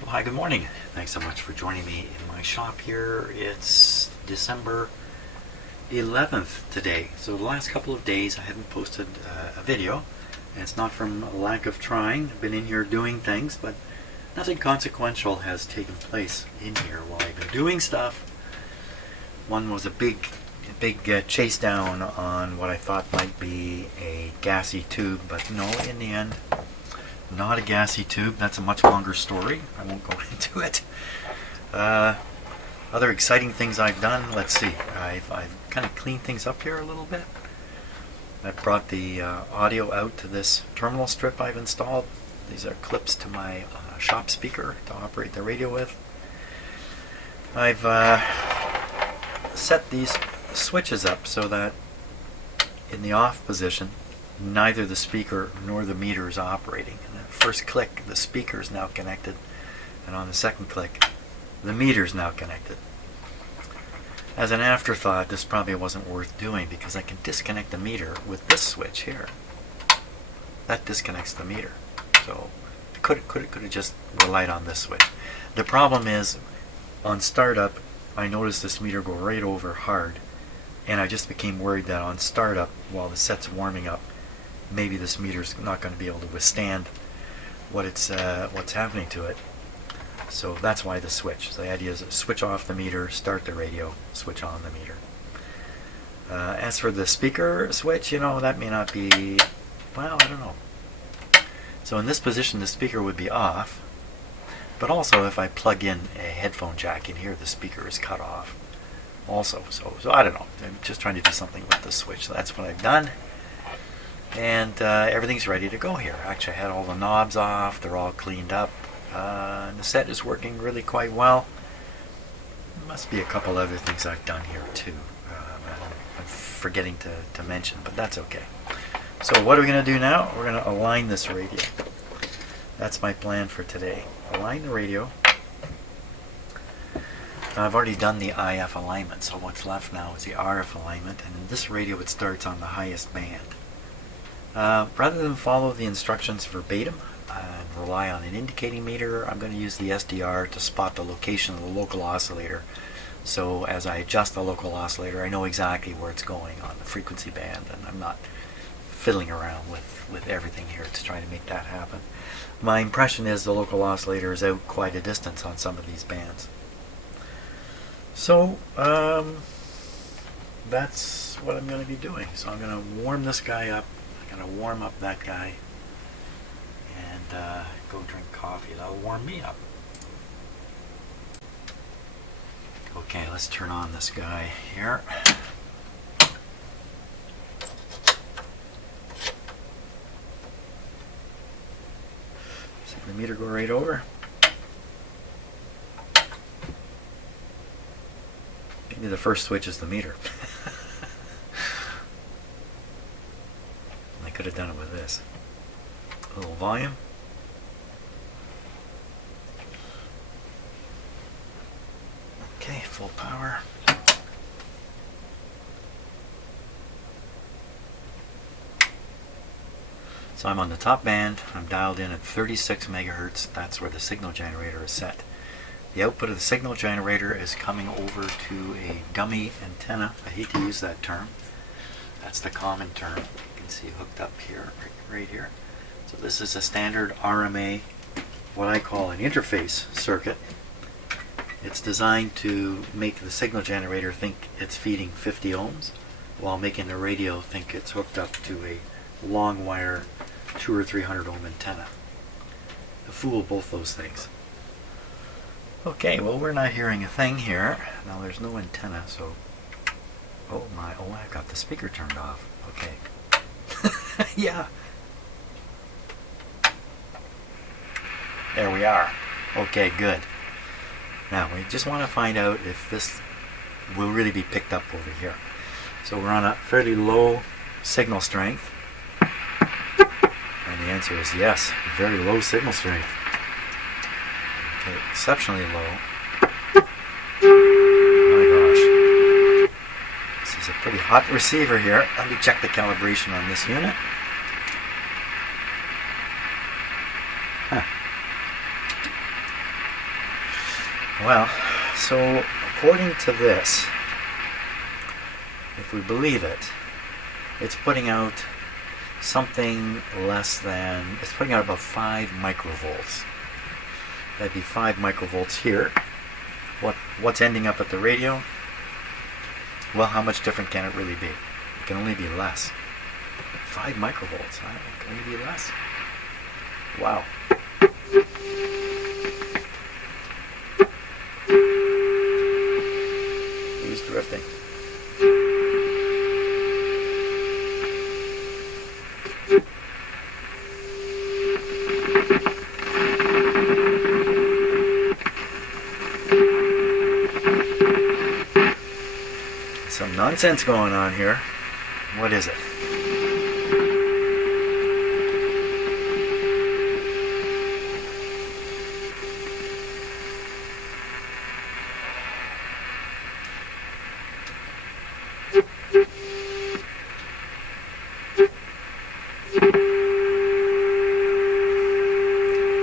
Well, hi, good morning. Thanks so much for joining me in my shop here. It's December 11th today. So the last couple of days I haven't posted a video. And it's not from a lack of trying. I've been in here doing things, but nothing consequential has taken place in here while I've been doing stuff. One was a big chase down on what I thought might be a gassy tube, but no, in the end, not a gassy tube. That's a much longer story. I won't go into it. Other exciting things I've done. Let's see. I've kind of cleaned things up here a little bit. I've brought the audio out to this terminal strip I've installed. These are clips to my shop speaker to operate the radio with. I've set these switches up so that in the off position, neither the speaker nor the meter is operating. And at first click, the speaker is now connected, and on the second click, the meter is now connected. As an afterthought, this probably wasn't worth doing because I can disconnect the meter with this switch here. That disconnects the meter. So I could have just relied on this switch. The problem is, on startup, I noticed this meter go right over hard, and I just became worried that on startup, while the set's warming up, maybe this meter's not going to be able to withstand what's happening to it. So that's why the switch. So the idea is switch off the meter, start the radio, switch on the meter. As for the speaker switch, that may not be, well, I don't know. So in this position, the speaker would be off. But also, if I plug in a headphone jack in here, the speaker is cut off. Also, so I don't know. I'm just trying to do something with the switch. So that's what I've done. And everything's ready to go here. Actually, I had all the knobs off. They're all cleaned up. The set is working really quite well. There must be a couple other things I've done here too. I'm forgetting to mention, but that's okay. So what are we going to do now? We're going to align this radio. That's my plan for today. Align the radio. Now, I've already done the IF alignment, so what's left now is the RF alignment, and in this radio it starts on the highest band. Rather than follow the instructions verbatim and rely on an indicating meter, I'm going to use the SDR to spot the location of the local oscillator. So as I adjust the local oscillator, I know exactly where it's going on the frequency band, and I'm not fiddling around with everything here to try to make that happen. My impression is the local oscillator is out quite a distance on some of these bands. So that's what I'm going to be doing. So I'm going to warm this guy up. I'm going to warm up that guy and go drink coffee. That'll warm me up. Okay, let's turn on this guy here. See the meter go right over. Maybe the first switch is the meter. I could have done it with this. A little volume. Okay, full power. So I'm on the top band. I'm dialed in at 36 megahertz. That's where the signal generator is set. The output of the signal generator is coming over to a dummy antenna. I hate to use that term. That's the common term. You can see hooked up here, right here. So this is a standard RMA, what I call an interface circuit. It's designed to make the signal generator think it's feeding 50 ohms, while making the radio think it's hooked up to a long wire 200 or 300 ohm antenna. To fool both those things. Okay, well, we're not hearing a thing here. Now there's no antenna, so I've got the speaker turned off. Okay. Yeah. There we are. Okay, good. Now we just want to find out if this will really be picked up over here. So we're on a fairly low signal strength. And the answer is yes, very low signal strength. Okay, exceptionally low. Oh my gosh. This is a pretty hot receiver here. Let me check the calibration on this unit. Well, so according to this, if we believe it, it's putting out something less than, it's putting out about 5 microvolts. That'd be 5 microvolts here. What's ending up at the radio? Well, how much different can it really be? It can only be less. 5 microvolts, huh? It can only be less. Wow. Who's drifting? Some nonsense going on here. What is it?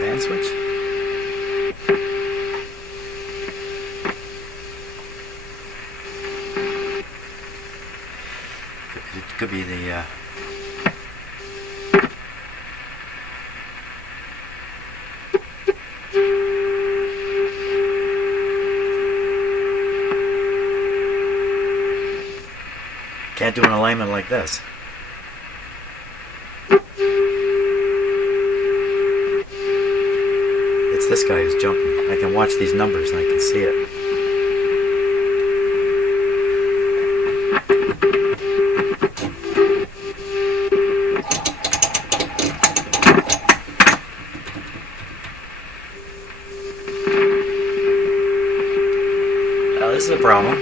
Band switch? It could be the can't do an alignment like this. It's this guy who's jumping. I can watch these numbers and I can see it. Now this is a problem.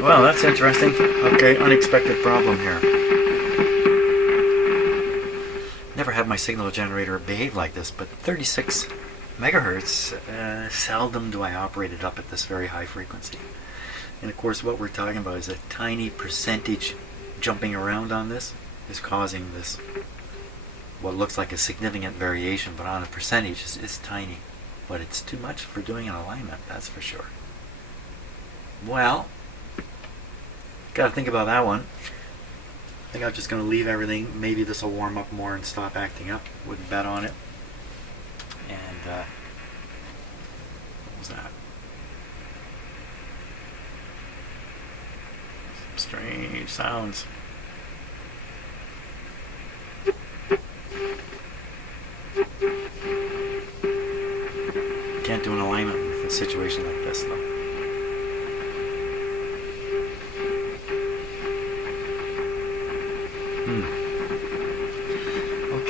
Well, that's interesting. Okay, unexpected problem here. Never had my signal generator behave like this, but 36 megahertz, seldom do I operate it up at this very high frequency. And of course what we're talking about is a tiny percentage jumping around on this is causing this, what looks like a significant variation, but on a percentage is tiny. But it's too much for doing an alignment, that's for sure. Well, gotta think about that one. I think I'm just gonna leave everything. Maybe this will warm up more and stop acting up. Wouldn't bet on it. And what was that? Some strange sounds. Can't do an alignment with a situation like this though.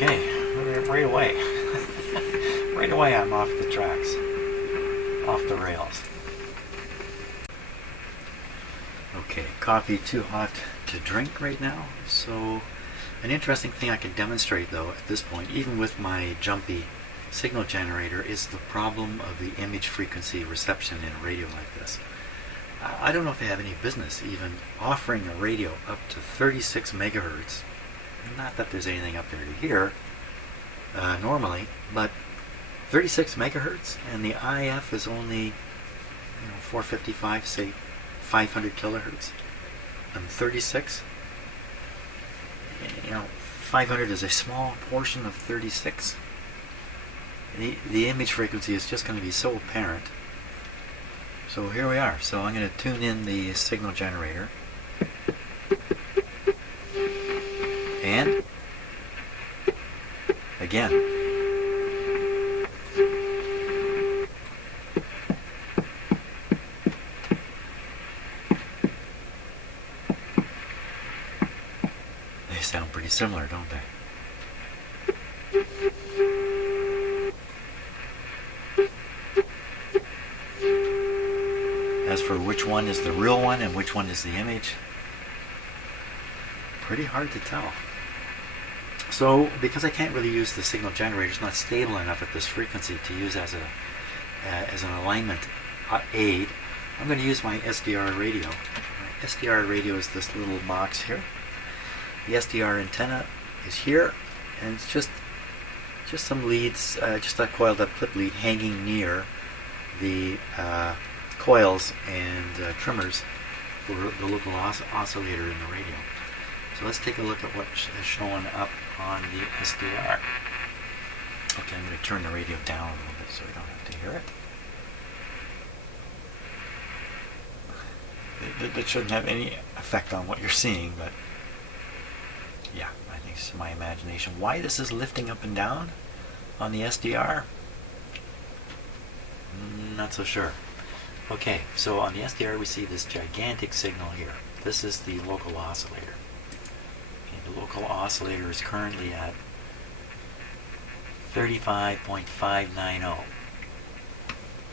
Okay, right away. Right away I'm off the tracks. Off the rails. Okay, coffee too hot to drink right now. So, an interesting thing I can demonstrate though at this point, even with my jumpy signal generator, is the problem of the image frequency reception in a radio like this. I don't know if they have any business even offering a radio up to 36 megahertz. Not that there's anything up there to hear normally, but 36 megahertz, and the IF is only 455, say 500 kilohertz, and 36. 500 is a small portion of 36. The image frequency is just going to be so apparent. So here we are. So I'm going to tune in the signal generator. And again. They sound pretty similar, don't they? decipher which one is the real one and which one is the image. Pretty hard to tell. So, because I can't really use the signal generator, it's not stable enough at this frequency to use as an alignment aid, I'm going to use my SDR radio. My SDR radio is this little box here. The SDR antenna is here, and it's just some leads, just a coiled up clip lead hanging near the coils and trimmers for the local oscillator in the radio. So let's take a look at what's showing up on the SDR. Okay, I'm going to turn the radio down a little bit so we don't have to hear it. That shouldn't have any effect on what you're seeing, but yeah, I think it's my imagination. Why this is lifting up and down on the SDR? Not so sure. Okay, so on the SDR we see this gigantic signal here. This is the local oscillator. Okay, the local oscillator is currently at 35.590.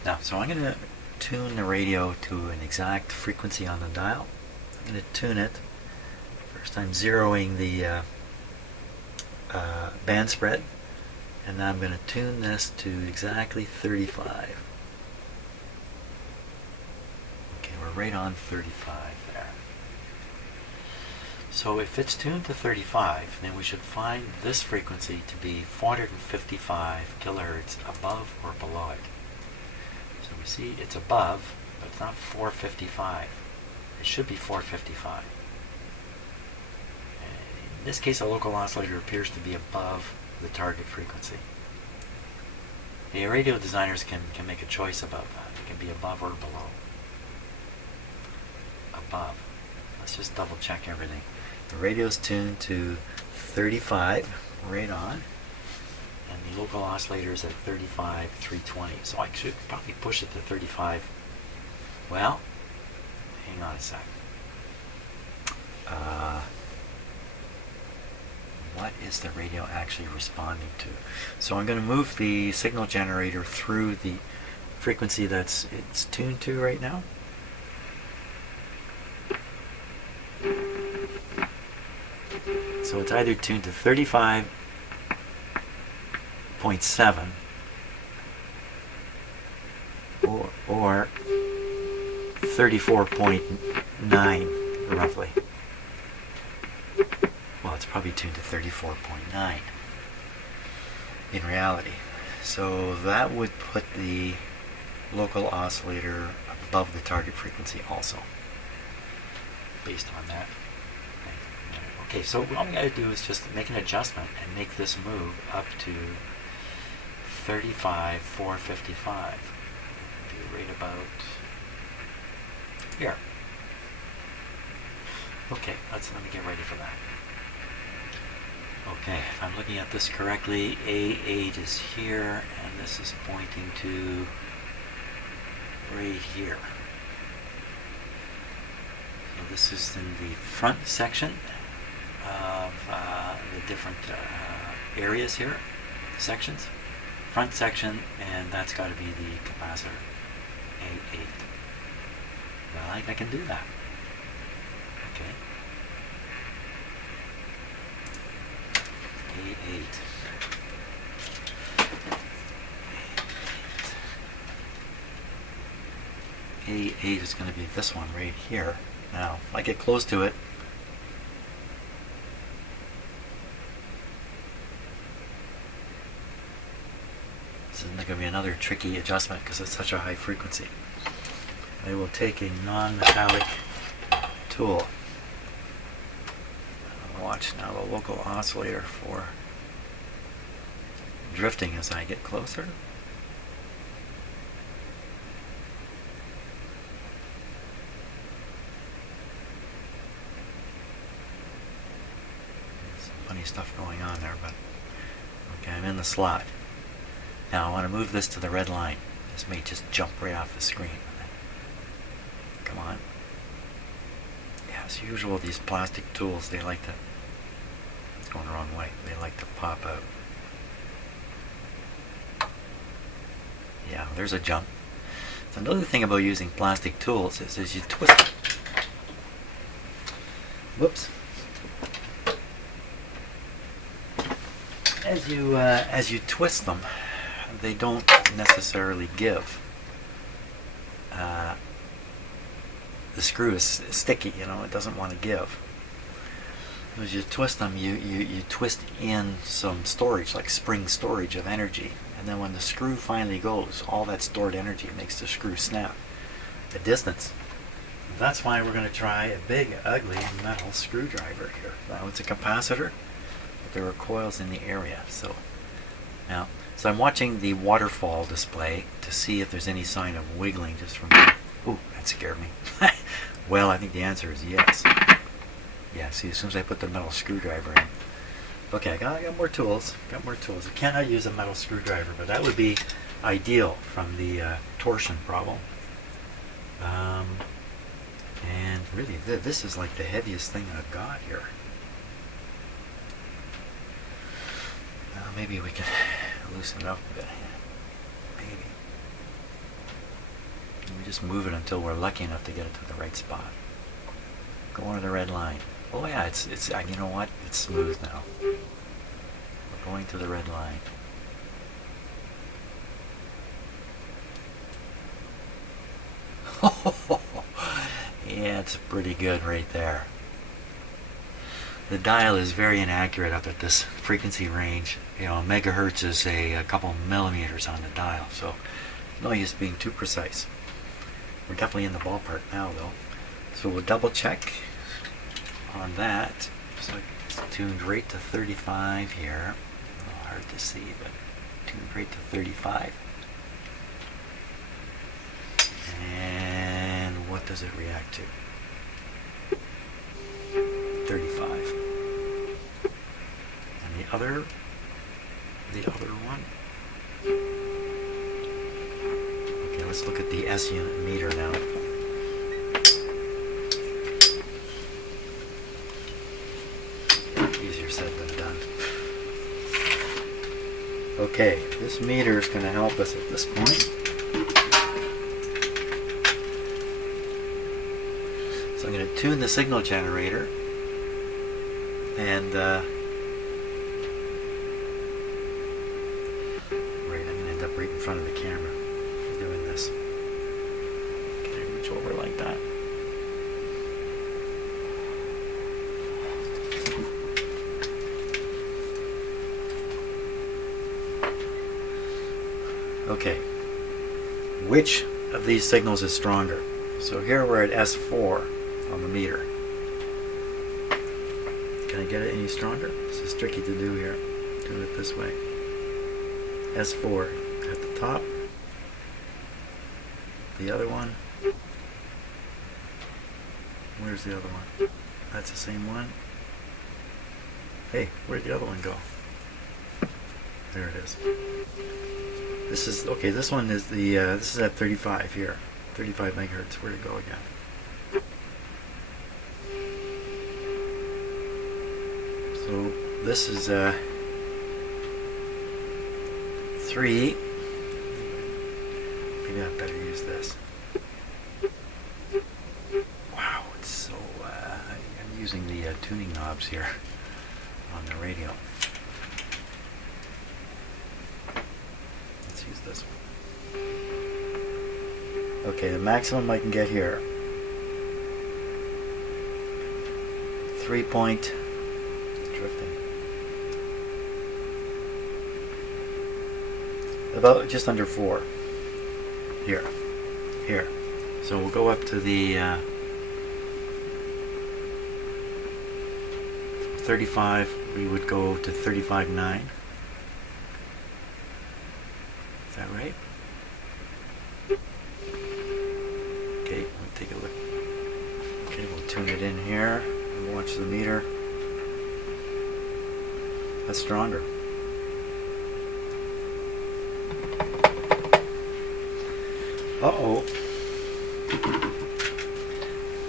Now, so I'm going to tune the radio to an exact frequency on the dial. I'm going to tune it. First I'm zeroing the band spread, and now I'm going to tune this to exactly 35. Okay, we're right on 35 there. So if it's tuned to 35, then we should find this frequency to be 455 kilohertz above or below it. So we see it's above, but it's not 455. It should be 455. In this case, a local oscillator appears to be above the target frequency. The radio designers can make a choice about that. It can be above or below. Above. Let's just double check everything. The radio's tuned to 35, right on. And the local oscillator is at 35,320. So I should probably push it to 35. Well, hang on a sec. What is the radio actually responding to? So I'm going to move the signal generator through the frequency it's tuned to right now. So it's either tuned to 35.7 or 34.9 roughly. Well, it's probably tuned to 34.9 in reality. So that would put the local oscillator above the target frequency also, based on that. Okay, so what I'm going to do is just make an adjustment and make this move up to 35,455. Be right about here. Okay, let me get ready for that. Okay, if I'm looking at this correctly, A8 is here, and this is pointing to right here. So this is in the front section of the different areas here, sections. Front section, and that's got to be the capacitor, A8. Well, I can do that. Okay. A8. A8 is going to be this one right here. Now, if I get close to it, this is going to be another tricky adjustment because it's such a high frequency. I will take a non-metallic tool. Watch now the local oscillator for drifting as I get closer. Some funny stuff going on there, but okay, I'm in the slot. Now I want to move this to the red line. This may just jump right off the screen. Come on. Yeah, as usual, these plastic tools, they like to, it's going the wrong way, they like to pop out. Yeah, there's a jump. Another thing about using plastic tools is as you twist them. Whoops. As you twist them, they don't necessarily give. The screw is sticky, you know, it doesn't want to give. As you twist them, you twist in some storage, like spring storage of energy. And then when the screw finally goes, all that stored energy makes the screw snap a distance. That's why we're going to try a big, ugly metal screwdriver here. Now it's a capacitor, but there are coils in the area. So I'm watching the waterfall display to see if there's any sign of wiggling just from here. Ooh, that scared me. Well, I think the answer is yes. Yeah, see, as soon as I put the metal screwdriver in. Okay, I got more tools. I cannot use a metal screwdriver, but that would be ideal from the torsion problem. And really, this is like the heaviest thing I've got here. Maybe we can loosen it up a bit. Maybe. Let me just move it until we're lucky enough to get it to the right spot. Go on to the red line. Oh yeah, it's you know what? It's smooth now. We're going to the red line. Yeah, it's pretty good right there. The dial is very inaccurate up at this frequency range. You know, megahertz is a couple millimeters on the dial, so no use being too precise. We're definitely in the ballpark now, though. So we'll double check on that. So it's tuned right to 35 here. A little hard to see, but tuned right to 35. And what does it react to? 35. And the other one. Okay, let's look at the S unit meter now. Easier said than done. Okay, this meter is going to help us at this point. So I'm going to tune the signal generator, and right, I'm going to end up right in front of the camera doing this. Can I reach over like that? Okay, which of these signals is stronger? So here we're at S4 on the meter. Can I get it any stronger? This is tricky to do here. Do it this way. S4 at the top. The other one. Where's the other one? That's the same one. Hey, where'd the other one go? There it is. This is okay. This one is the. This is at 35 here. 35 megahertz. Where'd it go again? So this is 3. Maybe I better use this. Wow, it's so. I'm using the tuning knobs here on the radio. Let's use this one. Okay, the maximum I can get here. 3-point. Drifting. About just under 4. Here. So we'll go up to the 35. We would go to 35.9. Is that right? Okay, we'll take a look. Okay, we'll tune it in here and watch the meter. That's stronger. Uh-oh.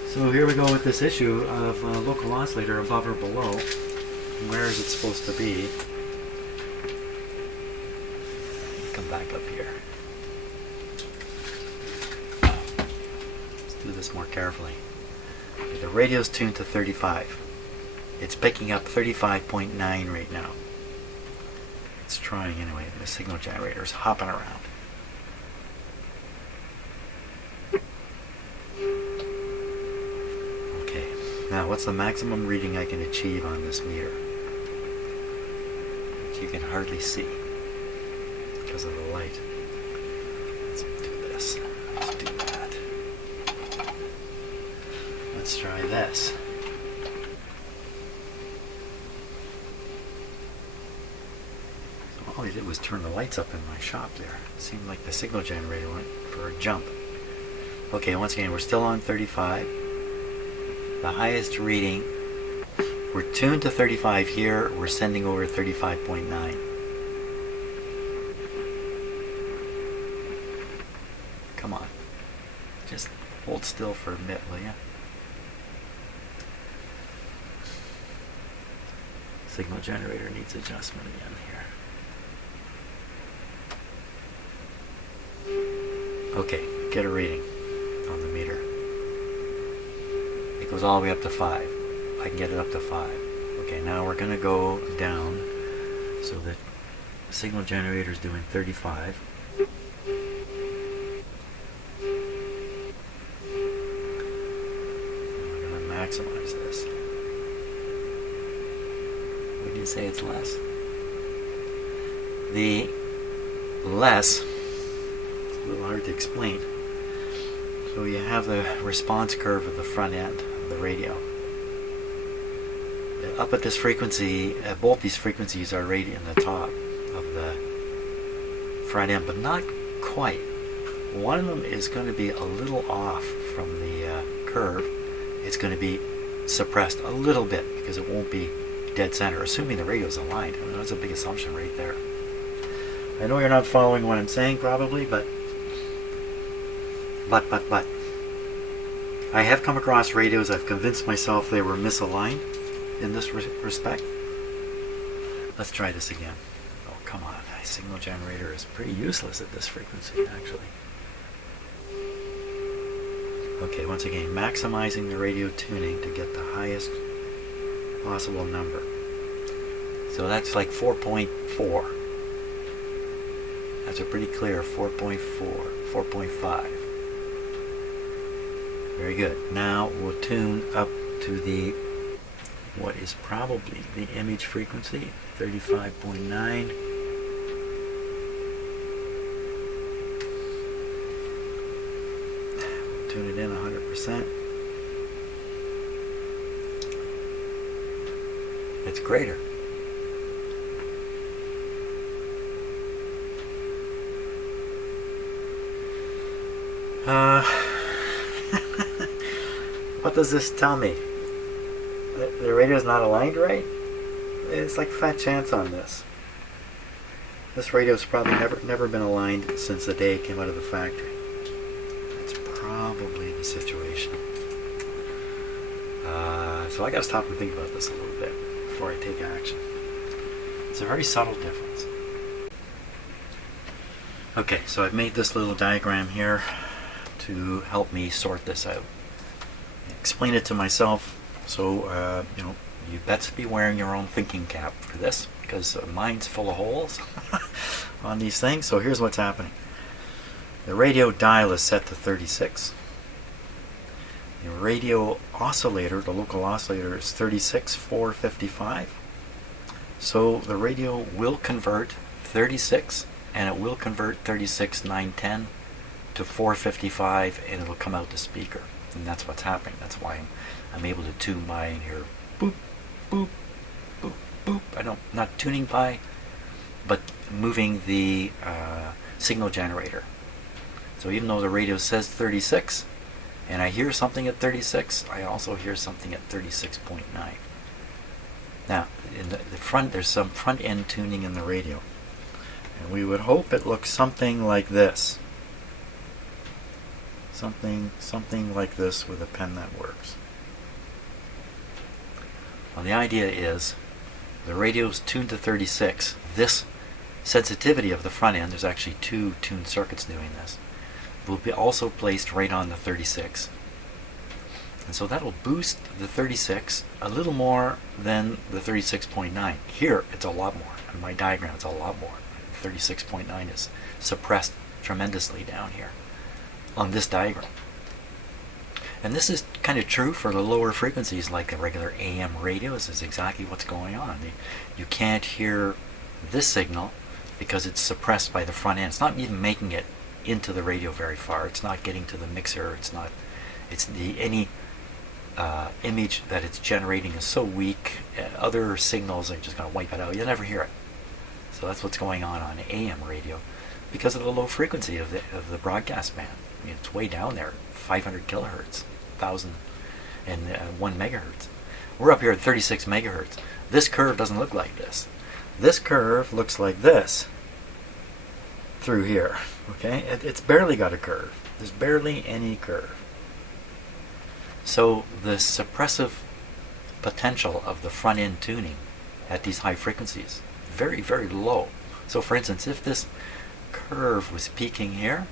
So here we go with this issue of local oscillator above or below. Where is it supposed to be? Come back up here. do this more carefully. Okay, the radio's tuned to 35. It's picking up 35.9 right now. It's trying anyway. The signal generator is hopping around. Okay, now what's the maximum reading I can achieve on this meter? Which you can hardly see because of the light. Let's do this. Let's do that. Let's try this. All he did was turn the lights up in my shop there. It seemed like the signal generator went for a jump. Okay, once again, we're still on 35. The highest reading, we're tuned to 35 here, we're sending over 35.9. Come on. Just hold still for a minute, will you? Signal generator needs adjustment again here. Okay, get a reading on the meter. It goes all the way up to 5. I can get it up to 5. Okay, now we're going to go down so that the signal generator is doing 35. We're going to maximize this. Would you say it's less? The less, it's a little hard to explain. So you have the response curve of the front end of the radio. Up at this frequency, both these frequencies are right in the top of the front end, but not quite. One of them is going to be a little off from the curve. It's going to be suppressed a little bit because it won't be dead center, assuming the radio is aligned. I mean, that's a big assumption right there. I know you're not following what I'm saying probably, but I have come across radios I've convinced myself they were misaligned in this respect. Let's try this again. Oh, come on. My signal generator is pretty useless at this frequency, actually. Okay, once again, maximizing the radio tuning to get the highest possible number. So that's like 4.4. That's a pretty clear 4.4, 4.5. Very good. Now we'll tune up to the what is probably the image frequency, 35.9. Tune it in 100%. It's greater. What does this tell me? The radio is not aligned right? It's like fat chance on this. This radio's probably never been aligned since the day it came out of the factory. That's probably the situation. So I gotta stop and think about this a little bit before I take action. It's a very subtle difference. Okay, so I've made this little diagram here to help me sort this out. Explain it to myself. So, you best be wearing your own thinking cap for this, because mine's full of holes on these things. So here's what's happening. The radio dial is set to 36. The radio oscillator, the local oscillator, is 36,455. So the radio will convert 36, and it will convert 36,910 to 455, and it'll come out the speaker. And that's what's happening. That's why I'm able to tune by and hear boop, boop, boop, boop. I'm not tuning by, but moving the signal generator. So even though the radio says 36, and I hear something at 36, I also hear something at 36.9. Now, in the front, there's some front end tuning in the radio, and we would hope it looks something like this. Something like this with a pen that works. Well, the idea is the radio's tuned to 36. This sensitivity of the front end, there's actually two tuned circuits doing this, will be also placed right on the 36. And so that'll boost the 36 a little more than the 36.9. Here, it's a lot more. In my diagram, it's a lot more. 36.9 is suppressed tremendously down here on this diagram. And this is kind of true for the lower frequencies like the regular AM radio. This is exactly what's going on. You can't hear this signal because it's suppressed by the front end. It's not even making it into the radio very far. It's not getting to the mixer. Any image that it's generating is so weak. Other signals are just going to wipe it out. You'll never hear it. So that's what's going on AM radio because of the low frequency of the broadcast band. I mean, it's way down there, 500 kilohertz, 1,001 megahertz. We're up here at 36 megahertz. This curve doesn't look like this. This curve looks like this through here. Okay, it's barely got a curve. There's barely any curve. So the suppressive potential of the front end tuning at these high frequencies, very, very low. So for instance, if this curve was peaking here,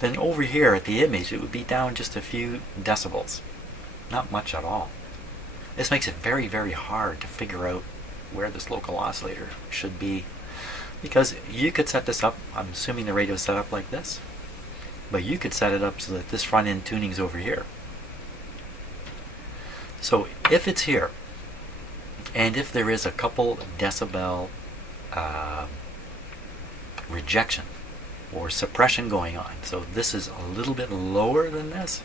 then over here at the image it would be down just a few decibels. Not much at all. This makes it very, very hard to figure out where this local oscillator should be, because you could set this up, I'm assuming the radio is set up like this, but you could set it up so that this front end tuning is over here. So if it's here, and if there is a couple decibel rejection or suppression going on, so this is a little bit lower than this,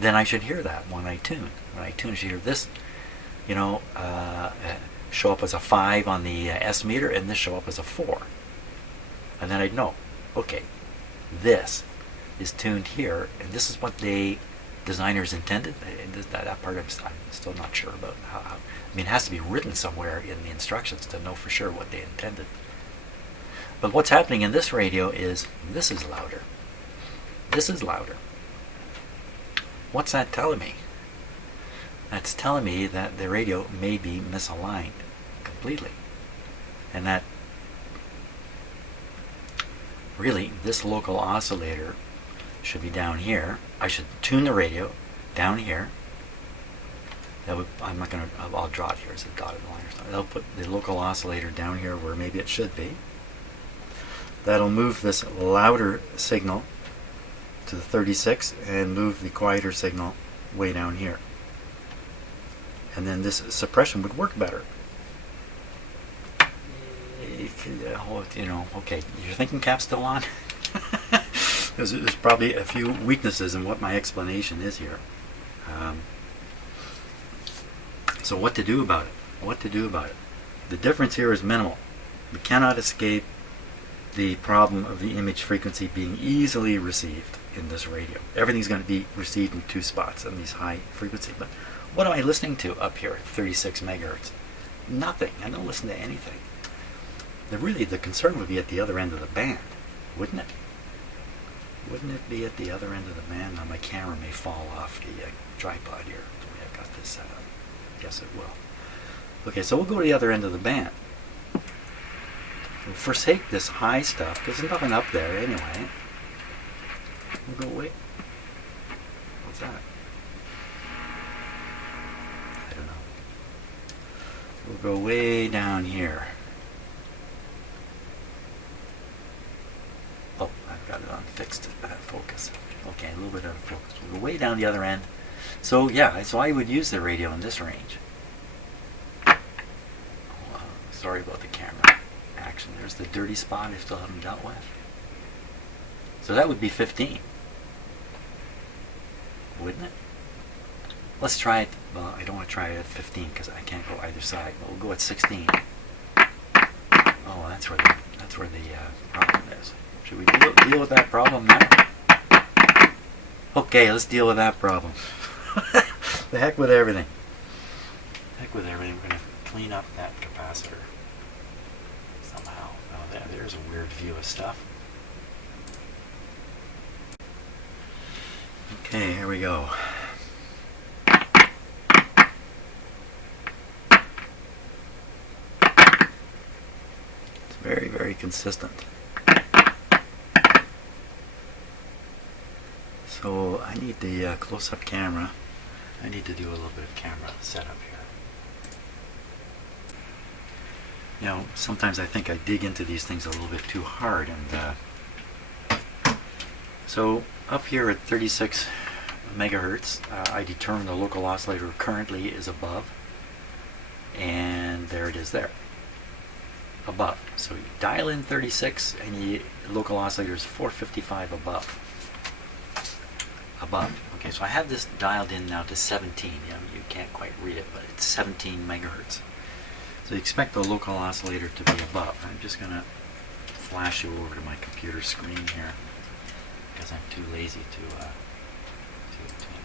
then I should hear that when I tune. When I tune, I should hear this, show up as a 5 on the S meter, and this show up as a 4. And then I'd know, okay, this is tuned here, and this is what the designers intended. That part I'm still not sure about. How, I mean, it has to be written somewhere in the instructions to know for sure what they intended. But what's happening in this radio is this is louder. This is louder. What's that telling me? That's telling me that the radio may be misaligned completely. And that really this local oscillator should be down here. I should tune the radio down here. I'll draw it here as a dotted line or something. I'll put the local oscillator down here where maybe it should be. That'll move this louder signal to the 36 and move the quieter signal way down here. And then this suppression would work better. Okay, your thinking cap's still on? There's probably a few weaknesses in what my explanation is here. So what to do about it? What to do about it? The difference here is minimal. We cannot escape the problem of the image frequency being easily received in this radio. Everything's going to be received in two spots on these high frequency. But what am I listening to up here at 36 megahertz? Nothing. I don't listen to anything. The concern would be at the other end of the band, wouldn't it? Wouldn't it be at the other end of the band? Now my camera may fall off the tripod here, the way I've got this set up. Yes, it will. Okay, so we'll go to the other end of the band. We'll forsake this high stuff, because there's nothing up there anyway. We'll go way... What's that? I don't know. We'll go way down here. Oh, I've got it on fixed focus. Okay, a little bit out of focus. We'll go way down the other end. So yeah, so I would use the radio in this range. Sorry about the camera action. There's the dirty spot I still haven't dealt with. So that would be 15. Wouldn't it? Let's try it. Well, I don't want to try it at 15 because I can't go either side. But we'll go at 16. Oh, that's where the problem is. Should we deal with that problem now? Okay, let's deal with that problem. The heck with everything. Heck with everything. We're going to clean up that capacitor somehow. Oh, there's a weird view of stuff. Okay, here we go. It's very, very consistent. So I need the close-up camera. I need to do a little bit of camera setup here. You know, sometimes I think I dig into these things a little bit too hard, and so up here at 36 megahertz, I determine the local oscillator currently is above, and there it is there, above. So you dial in 36, and the local oscillator is 455 above. Okay, so I have this dialed in now to 17. You can't quite read it, but it's 17 megahertz. So you expect the local oscillator to be above. I'm just going to flash you over to my computer screen here because I'm too lazy to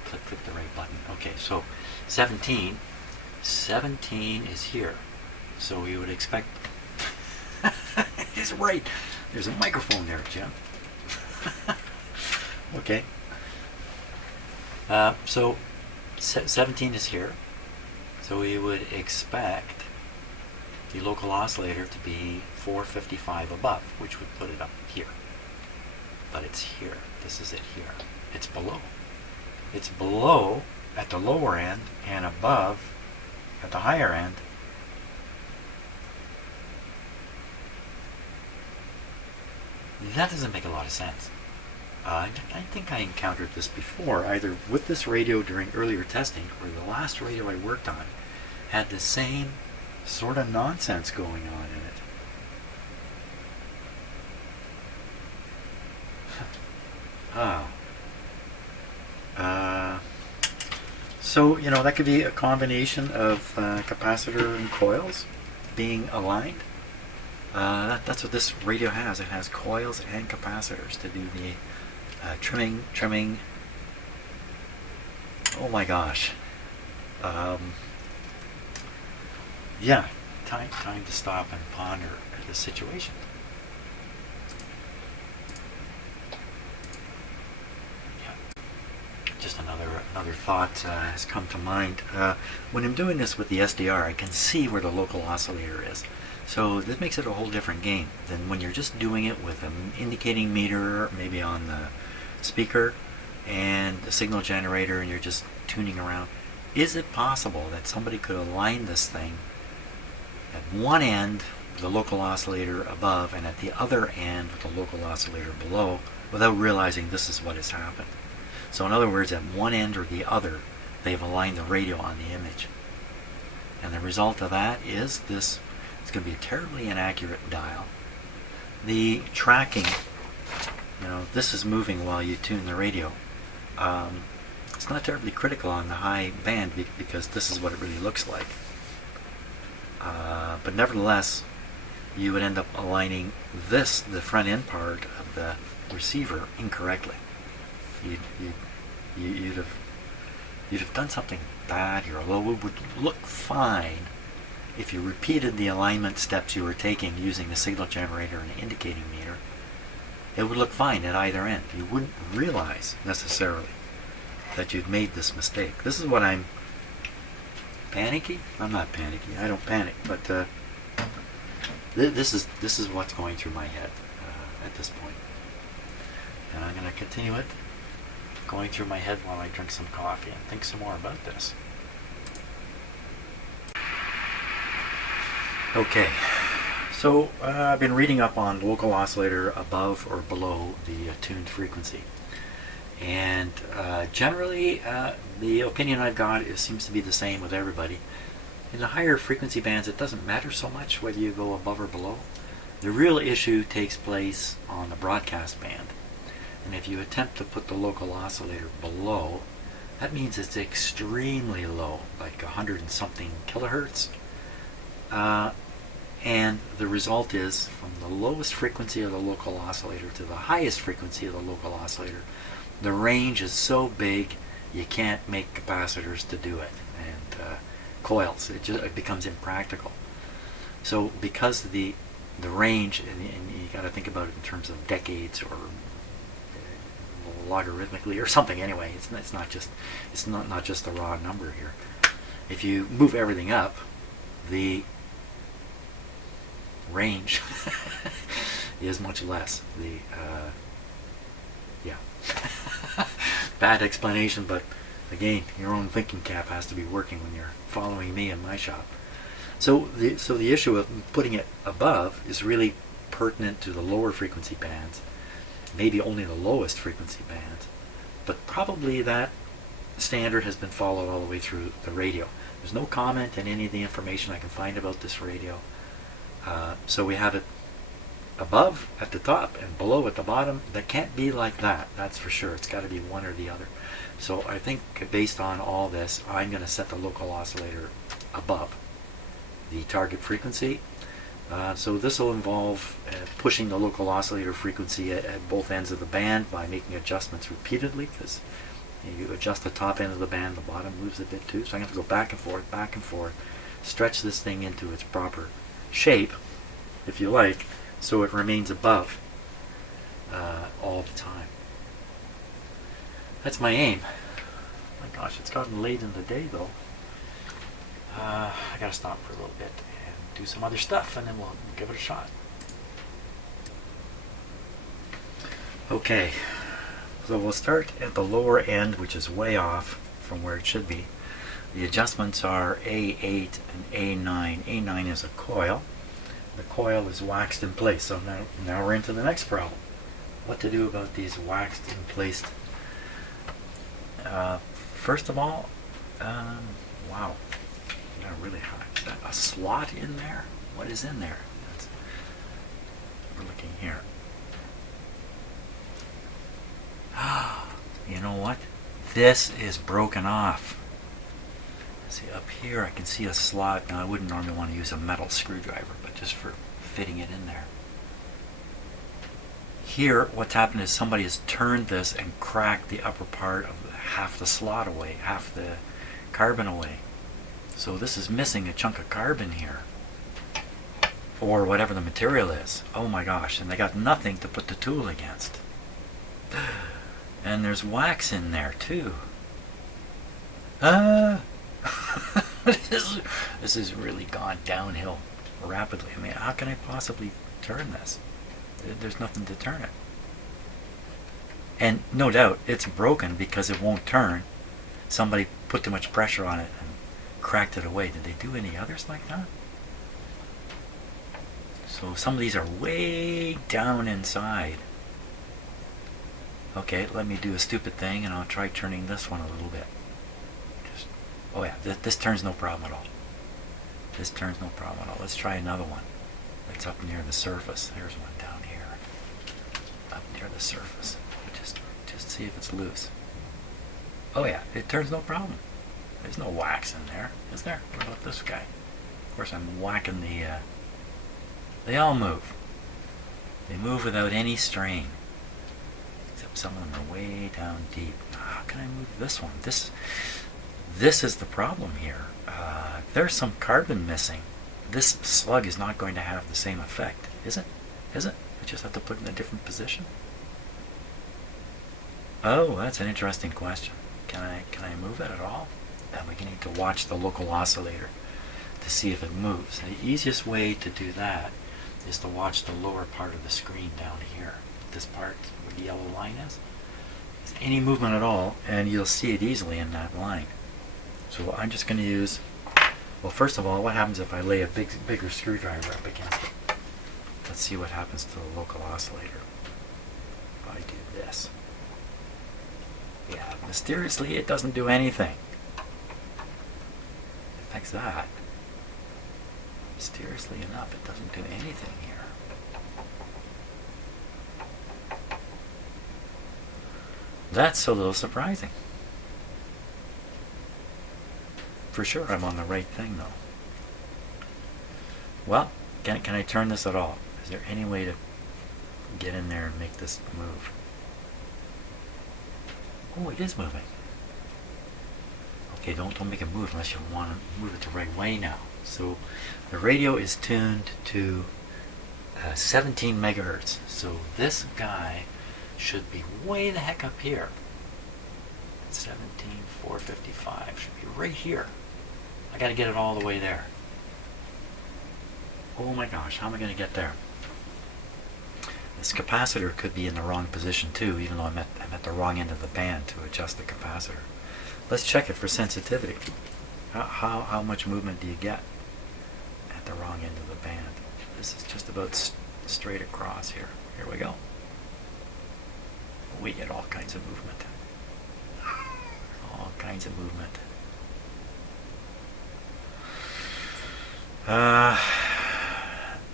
click the right button. Okay, so 17 is here. So we would expect... It's right. There's a microphone there, Jim. Okay. So 17 is here. So we would expect the local oscillator to be 455 above, which would put it up here. But it's here. This is it here. It's below. It's below at the lower end and above at the higher end. That doesn't make a lot of sense. I think I encountered this before, either with this radio during earlier testing or the last radio I worked on had the same sort of nonsense going on in it. So, you know, that could be a combination of capacitor and coils being aligned. That's what this radio has. It has coils and capacitors to do the trimming. Oh my gosh. Yeah, time to stop and ponder the situation. Yeah. Just another thought has come to mind. When I'm doing this with the SDR, I can see where the local oscillator is. So this makes it a whole different game than when you're just doing it with an indicating meter, maybe on the speaker and the signal generator, and you're just tuning around. Is it possible that somebody could align this thing at one end with the local oscillator above and at the other end with the local oscillator below without realizing this is what has happened? So in other words, at one end or the other, they've aligned the radio on the image. And the result of that is this. It's going to be a terribly inaccurate dial. The tracking, you know, this is moving while you tune the radio. It's not terribly critical on the high band because this is what it really looks like. But nevertheless, you would end up aligning this, the front end part of the receiver, incorrectly. You'd have done something bad here, although it would look fine if you repeated the alignment steps you were taking using the signal generator and the indicating meter. It would look fine at either end. You wouldn't realize necessarily that you'd made this mistake. This is what I'm panicky. I'm not panicky. I don't panic, but this is what's going through my head at this point, and I'm going to continue it going through my head while I drink some coffee and think some more about this. Okay, so I've been reading up on local oscillator above or below the tuned frequency, and generally the opinion I've got seems to be the same with everybody. In the higher frequency bands, it doesn't matter so much whether you go above or below. The real issue takes place on the broadcast band, and if you attempt to put the local oscillator below, that means it's extremely low, like 100 and something kilohertz. And the result is, from the lowest frequency of the local oscillator to the highest frequency of the local oscillator, the range is so big you can't make capacitors to do it, and coils. It becomes impractical. So because the range, and you got to think about it in terms of decades or logarithmically or something. Anyway, it's not just the raw number here. If you move everything up, the range is much less. bad explanation, but again, your own thinking cap has to be working when you're following me in my shop. So the issue of putting it above is really pertinent to the lower frequency bands, maybe only the lowest frequency bands, but probably that standard has been followed all the way through the radio. There's no comment in any of the information I can find about this radio. So we have it above at the top and below at the bottom. That can't be like that, that's for sure. It's got to be one or the other. So I think based on all this, I'm going to set the local oscillator above the target frequency. So this will involve pushing the local oscillator frequency at both ends of the band by making adjustments repeatedly, because you adjust the top end of the band, the bottom moves a bit too. So I'm going to have to go back and forth, stretch this thing into its proper shape, if you like, so it remains above all the time. That's my aim. My gosh, it's gotten late in the day though. I gotta stop for a little bit and do some other stuff, and then we'll give it a shot. Okay, so we'll start at the lower end, which is way off from where it should be. The adjustments are A8 and A9. A9 is a coil. The coil is waxed in place. So now we're into the next problem. What to do about these waxed in place? First of all, wow, they're really high. Is that a slot in there? What is in there? We're looking here. You know what? This is broken off. See, up here I can see a slot. Now I wouldn't normally want to use a metal screwdriver, but just for fitting it in there. Here, what's happened is somebody has turned this and cracked the upper part of half the slot away, half the carbon away. So this is missing a chunk of carbon here, or whatever the material is. Oh my gosh, and they got nothing to put the tool against. And there's wax in there too. This has really gone downhill rapidly. I mean, how can I possibly turn this? There's nothing to turn it. And no doubt it's broken because it won't turn. Somebody put too much pressure on it and cracked it away. Did they do any others like that? So some of these are way down inside. Okay, let me do a stupid thing and I'll try turning this one a little bit. Oh yeah, this turns no problem at all. This turns no problem at all. Let's try another one. It's up near the surface. There's one down here. Up near the surface. Just see if it's loose. Oh yeah, it turns no problem. There's no wax in there, is there? What about this guy? Of course I'm whacking the... They all move. They move without any strain. Except some of them are way down deep. How can I move this one? This is the problem here. There's some carbon missing. This slug is not going to have the same effect, is it? Is it? I just have to put it in a different position? Oh, that's an interesting question. Can I move it at all? And we need to watch the local oscillator to see if it moves. The easiest way to do that is to watch the lower part of the screen down here. This part where the yellow line is. Any movement at all, and you'll see it easily in that line. So I'm just going to use, well, first of all, what happens if I lay a bigger screwdriver up against it? Let's see what happens to the local oscillator if I do this. Yeah, mysteriously it doesn't do anything. It affects that. Mysteriously enough, it doesn't do anything here. That's a little surprising. For sure I'm on the right thing though. Well, can I turn this at all? Is there any way to get in there and make this move? Oh, it is moving. Okay, don't make it move unless you want to move it the right way now. So the radio is tuned to 17 megahertz. So this guy should be way the heck up here. 17,455 should be right here. I got to get it all the way there. Oh my gosh, how am I going to get there? This capacitor could be in the wrong position too, even though I'm at the wrong end of the band to adjust the capacitor. Let's check it for sensitivity. How much movement do you get at the wrong end of the band? This is just about straight across here. Here we go. We get all kinds of movement. All kinds of movement.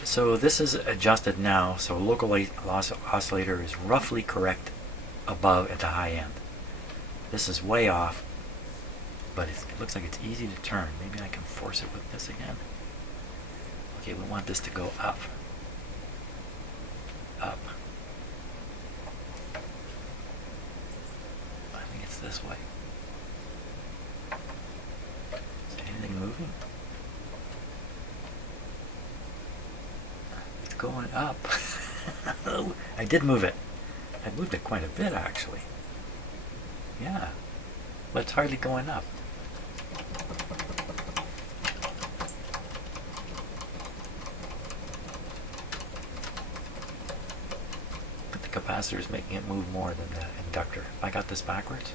So this is adjusted now, so local oscillator is roughly correct above at the high end. This is way off, but it looks like it's easy to turn. Maybe I can force it with this again. Okay, we want this to go up. Up. I think it's this way. Is anything moving? It's going up. I did move it. I moved it quite a bit actually. Yeah. But it's hardly going up. But the capacitor is making it move more than the inductor. If I got this backwards?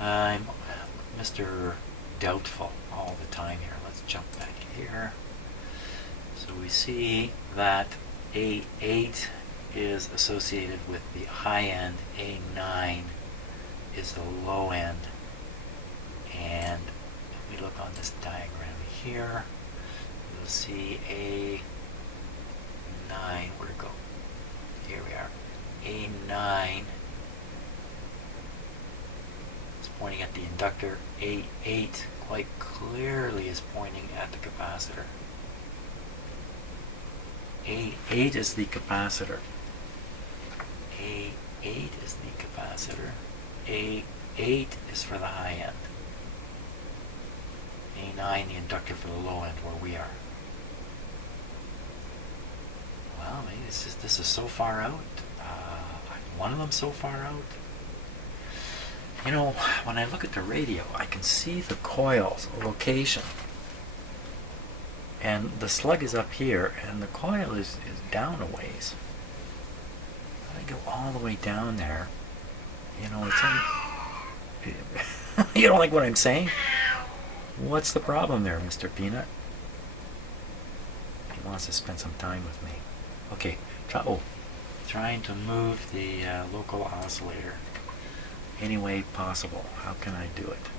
I'm Mr. Doubtful all the time here. Let's jump back here. So we see that A8 is associated with the high end, A9 is the low end, and if we look on this diagram here, you'll see A9, where'd it go? Here we are. A9 is pointing at the inductor. A8 quite clearly is pointing at the capacitor. A8 is the capacitor. A8 is the capacitor. A8 is for the high end. A9 the inductor for the low end where we are. Well, maybe this is so far out. One of them so far out. You know, when I look at the radio, I can see the coil's location. And the slug is up here, and the coil is down a ways. I go all the way down there. You know, it's you don't like what I'm saying? What's the problem there, Mr. Peanut? He wants to spend some time with me. Okay, trying to move the local oscillator any way possible. How can I do it?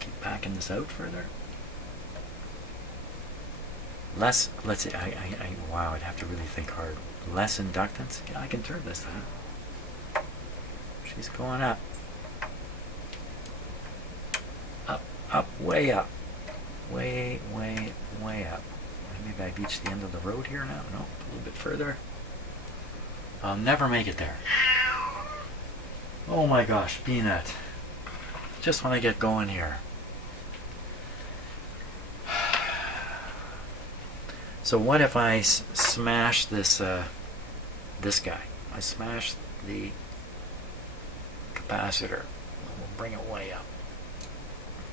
Keep backing this out further. Let's see, wow, I'd have to really think hard. Less inductance? Yeah, I can turn this thing. She's going up. Up, way up. Way up. Maybe I've reached the end of the road here now. No, a little bit further. I'll never make it there. Oh my gosh, Peanut. Just when I get going here. So what if I smash this this guy? I smash the capacitor. We'll bring it way up.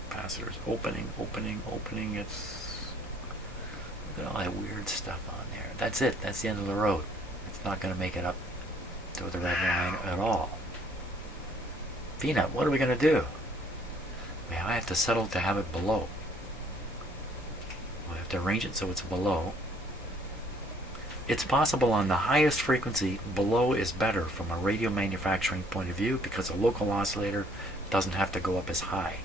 Capacitor's opening. It's look at all that weird stuff on there. That's it. That's the end of the road. It's not going to make it up to the red line at all. Peanut, what are we going to do? I have to settle to have it below. I have to arrange it so it's below. It's possible on the highest frequency, below is better from a radio manufacturing point of view because a local oscillator doesn't have to go up as high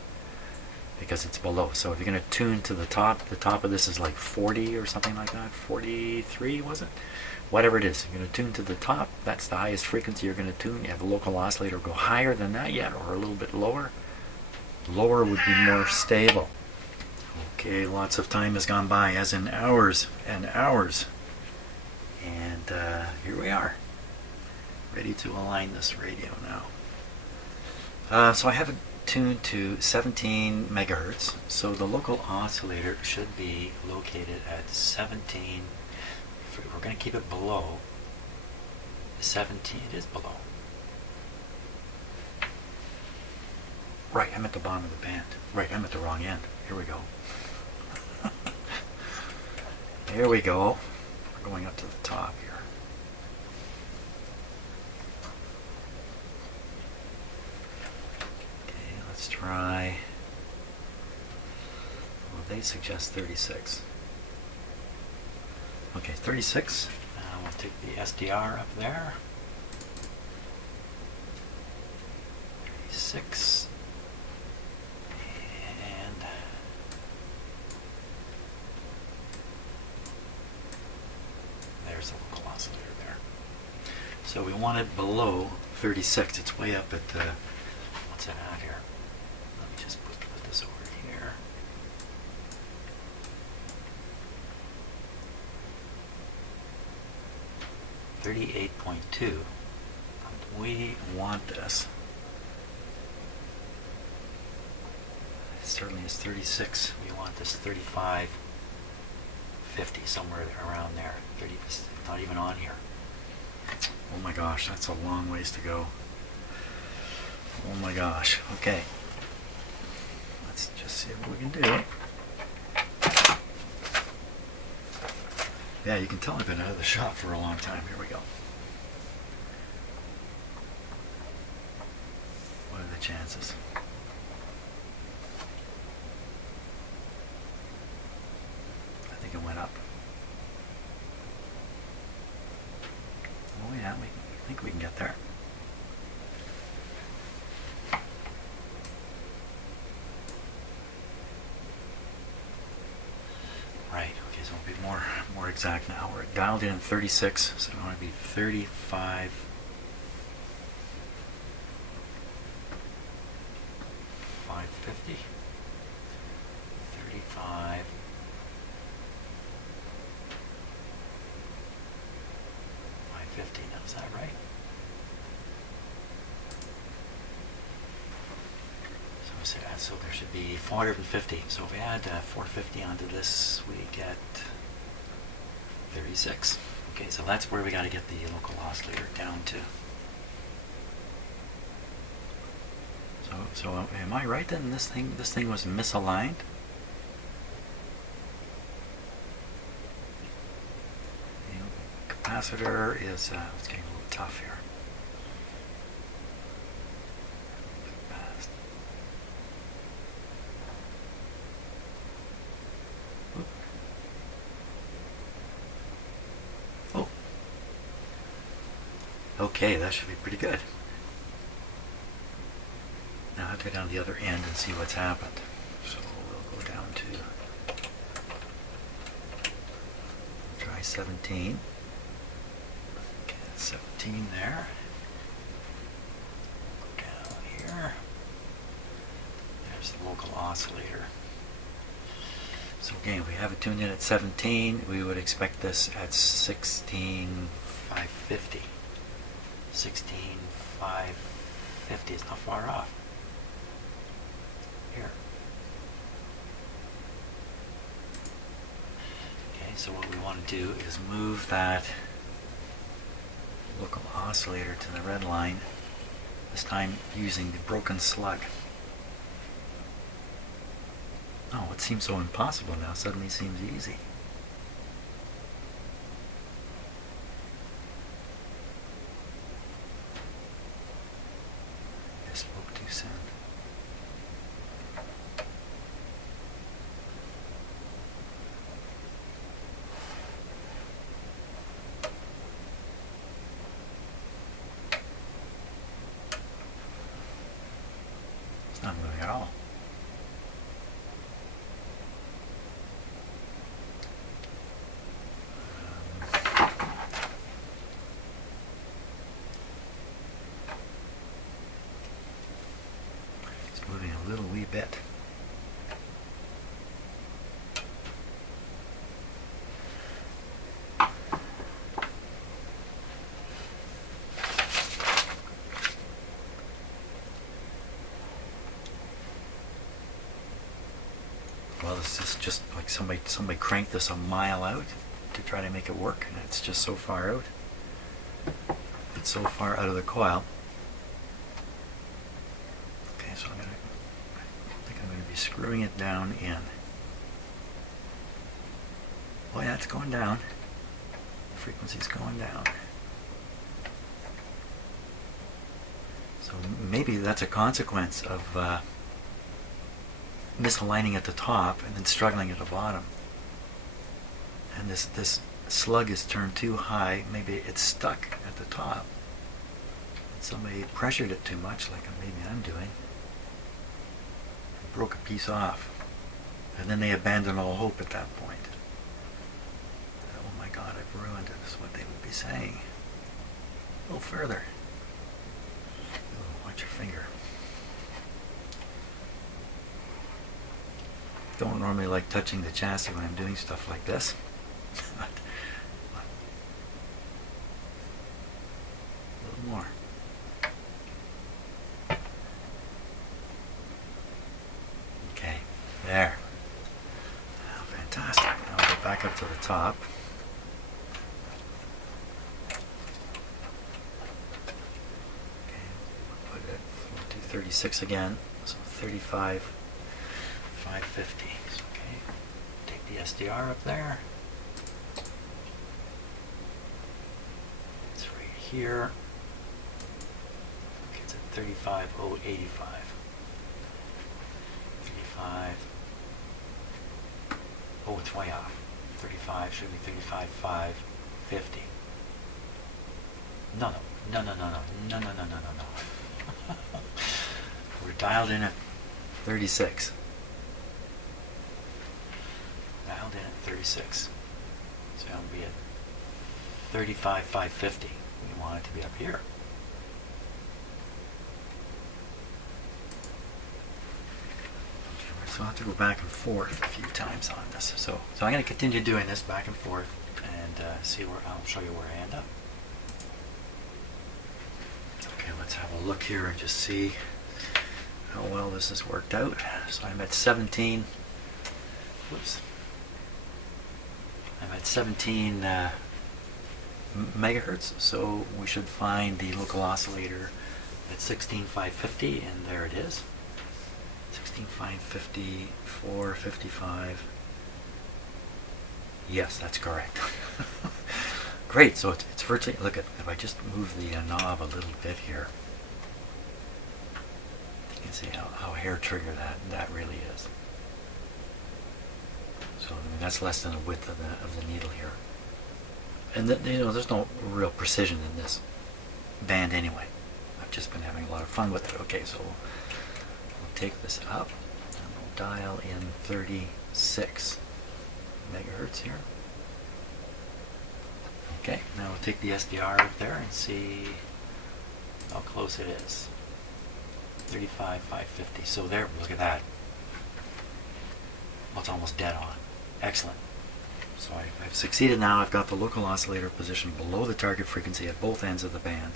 because it's below. So if you're going to tune to the top of this is like 40 or something like that, 43 was it? Whatever it is, you're going to tune to the top, that's the highest frequency you're going to tune. You have a local oscillator go higher than that yet or a little bit lower. Lower would be more stable. Okay, lots of time has gone by, as in hours and hours. And here we are, ready to align this radio now. So I have it tuned to 17 megahertz. So the local oscillator should be located at 17. We're going to keep it below 17. It is below. Right, I'm at the bottom of the band. Right, I'm at the wrong end. Here we go. Here we go. We're going up to the top here. Okay, let's try. Well, they suggest 36. Okay, 36. We'll take the SDR up there. 36. And there's a local oscillator there. So we want it below 36. It's way up at, what's it at here? Let me just put this over here. $38.2. We want this. It certainly is 36. We want this 35.50, somewhere around there. 30, not even on here. Oh my gosh, that's a long ways to go. Oh my gosh. Okay. Let's just see what we can do. Yeah, you can tell I've been out of the shop for a long time. Here we go. What are the chances? I think it went up. Oh yeah, I think we can get there. Right, okay, so we'll be more exact now. We're dialed in 36, so we want to be 35. 550. 35. 550, now is that right? So there should be 450. So if we add 450 onto this, we get 36. Okay, so that's where we got to get the local oscillator down to. So am I right then? This thing was misaligned? The capacitor is it's getting a little tough here. Oh. Okay, that should be pretty good. Now I have to go down to the other end and see what's happened. So we'll go down to try 17. Okay, that's 17 there. Go down here. There's the local oscillator. So again, if we have it tuned in at 17, we would expect this at 16,550. 16,550 is not far off. Here. Okay, so what we want to do is move that local oscillator to the red line, this time using the broken slug. Oh, what seems so impossible now suddenly seems easy. I spoke too soon. It's not moving at all. It's moving a little wee bit. Well, this is just like somebody cranked this a mile out to try to make it work, and it's just so far out. It's so far out of the coil. Okay, so I'm going to be screwing it down in. Oh yeah, it's going down. The frequency's going down. So maybe that's a consequence of misaligning at the top and then struggling at the bottom. And this slug is turned too high. Maybe it's stuck at the top. Somebody pressured it too much, like maybe I'm doing. And broke a piece off. And then they abandoned all hope at that point. Oh my God, I've ruined it, is what they would be saying. A little further. Oh, watch your finger. Don't normally like touching the chassis when I'm doing stuff like this. A little more. Okay, there. Oh, fantastic. Now I'll go back up to the top. Okay, put it, we'll do 36 again. So 35, 550. Okay, take the SDR up there. It's right here. Okay, it's at 35,085. 35. Oh, it's way off. 35 should be 35,550. No. We're dialed in at 36. Dialed in at 36. So it'll be at 35,550. We want it to be up here. So I'll have to go back and forth a few times on this. So I'm going to continue doing this back and forth and see where I'll show you where I end up. Okay, let's have a look here and just see how well this has worked out. So I'm at 17. Whoops. I'm at 17 megahertz. So we should find the local oscillator at 16,550, and there it is. 16,550, 455. Yes, that's correct. Great, so it's virtually, look at, if I just move the knob a little bit here, you can see how hair trigger that really is. So I mean, that's less than a width of the needle here. And there's no real precision in this band anyway. I've just been having a lot of fun with it. Okay, so we'll take this up and we'll dial in 36 megahertz here. Okay, now we'll take the SDR up there and see how close it is. 35,550. So there, look at that. Well, it's almost dead on. Excellent. So I've succeeded now. I've got the local oscillator positioned below the target frequency at both ends of the band.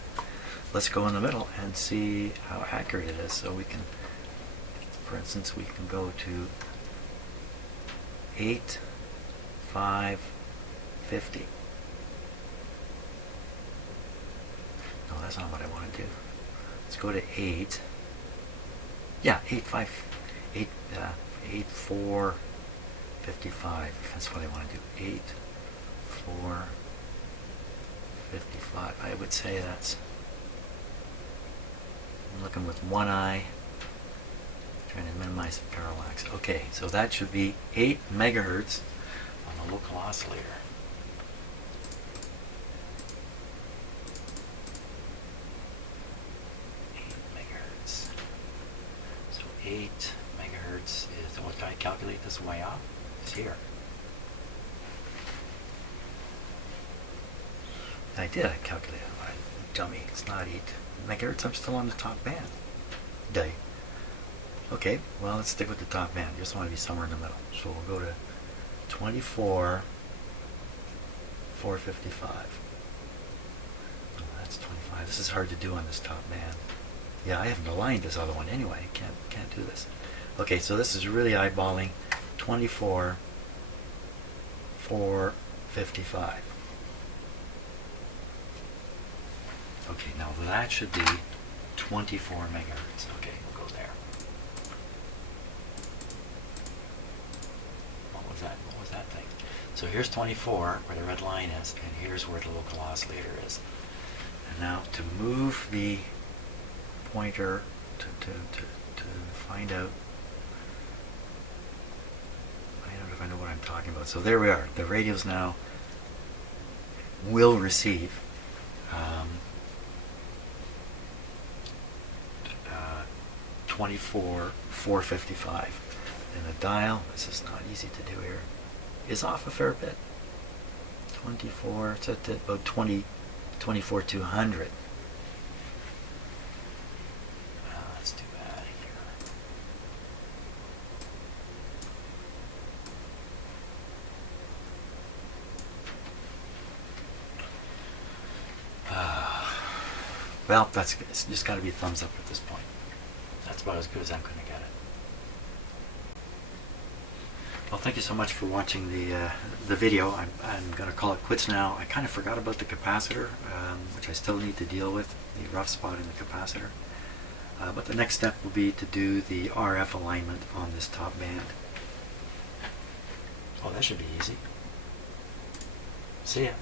Let's go in the middle and see how accurate it is. So we can, for instance, we can go to 8, 5, 50. No, that's not what I want to do. Let's go to 8. Yeah, 8, 4, 55. That's what I want to do. 8, 4, 55. I would say that's, I'm looking with one eye, trying to minimize the parallax. Okay, so that should be 8 megahertz on the local oscillator. 8 megahertz is, what did I calculate this way off? It's here. I did, I calculated it. Dummy, it's not 8 megahertz, I'm still on the top band. Day. Okay, well, let's stick with the top band. Just want to be somewhere in the middle. So we'll go to 24, 455. Oh, that's 25. This is hard to do on this top band. Yeah, I haven't aligned this other one anyway. Can't do this. Okay, so this is really eyeballing 24, 455. Okay, now that should be 24 megahertz. Okay, we'll go there. So here's 24, where the red line is, and here's where the local oscillator is. And now to move the pointer to find out if I know what I'm talking about. So there we are. The radios now will receive 24,455. And the dial, this is not easy to do here, is off a fair bit. 24, it's at about 24,200. Let's do that here. Well, it's just got to be a thumbs up at this point. That's about as good as I'm going to get it. Well, thank you so much for watching the video. I'm going to call it quits now. I kind of forgot about the capacitor, which I still need to deal with, the rough spot in the capacitor. But the next step will be to do the RF alignment on this top band. Oh, that should be easy. See ya.